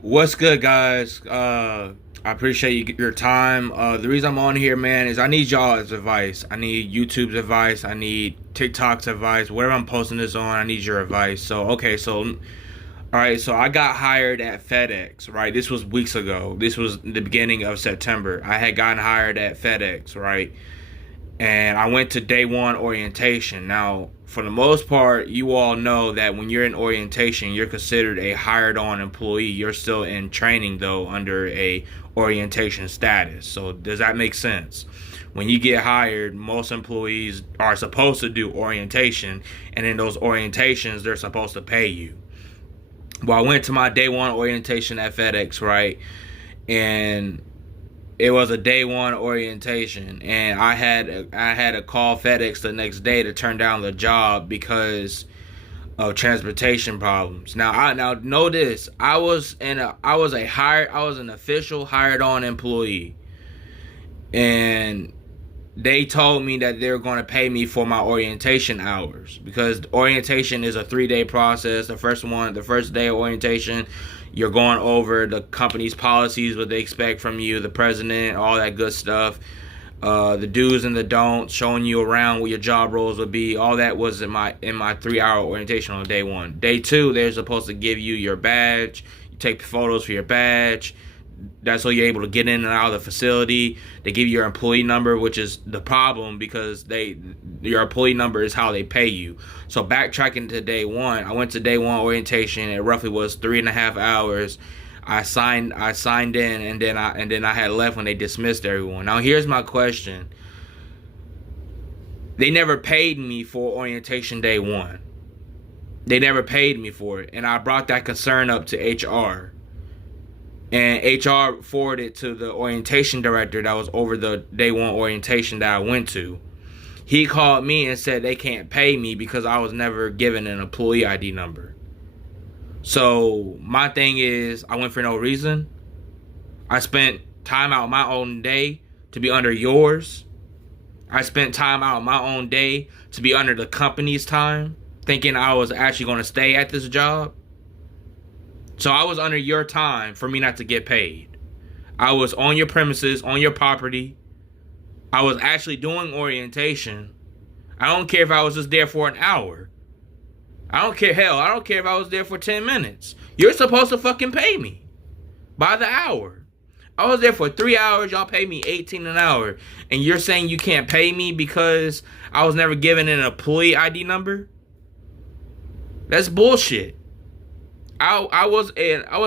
What's good, guys? I appreciate your time. The reason I'm on here, man, is I need y'all's advice. I need YouTube's advice. I need TikTok's advice. Whatever I'm posting this on, I need your advice. All right. So I got hired at FedEx, right? This was weeks ago. This was the beginning of September. I had gotten hired at FedEx, right? And I went to day one orientation. Now, for the most part, you all know that when you're in orientation, you're considered a hired on employee. You're still in training though under a orientation status. So does that make sense? When you get hired, most employees are supposed to do orientation, and in those orientations, they're supposed to pay you. Well, I went to my day one orientation at FedEx, right? And it was a day one orientation, and I had to call FedEx the next day to turn down the job because of transportation problems. Now know this: I was an official hired on employee, and they told me that they're going to pay me for my orientation hours because orientation is a 3 day process. The first day of orientation, you're going over the company's policies, what they expect from you, the president, all that good stuff. The do's and the don'ts, showing you around what your job roles would be. All that was in my 3 hour orientation on day one. Day two, they're supposed to give you your badge. You take photos for your badge. That's how you're able to get in and out of the facility. They give you your employee number, which is the problem because your employee number is how they pay you. So backtracking to day one, I went to day one orientation. It roughly was 3.5 hours. I signed in, and then I had left when they dismissed everyone. Now here's my question: they never paid me for orientation day one. They never paid me for it, and I brought that concern up to HR. And HR forwarded to the orientation director that was over the day one orientation that I went to. He called me and said they can't pay me because I was never given an employee ID number. So my thing is, I went for no reason. I spent time out my own day to be under yours. I spent time out my own day to be under the company's time, thinking I was actually going to stay at this job. So I was under your time for me not to get paid. I was on your premises, on your property. I was actually doing orientation. I don't care if I was just there for an hour. I don't care, hell, I don't care if I was there for 10 minutes. You're supposed to fucking pay me by the hour. I was there for 3 hours, y'all pay me 18 an hour. And you're saying you can't pay me because I was never given an employee ID number? That's bullshit. I was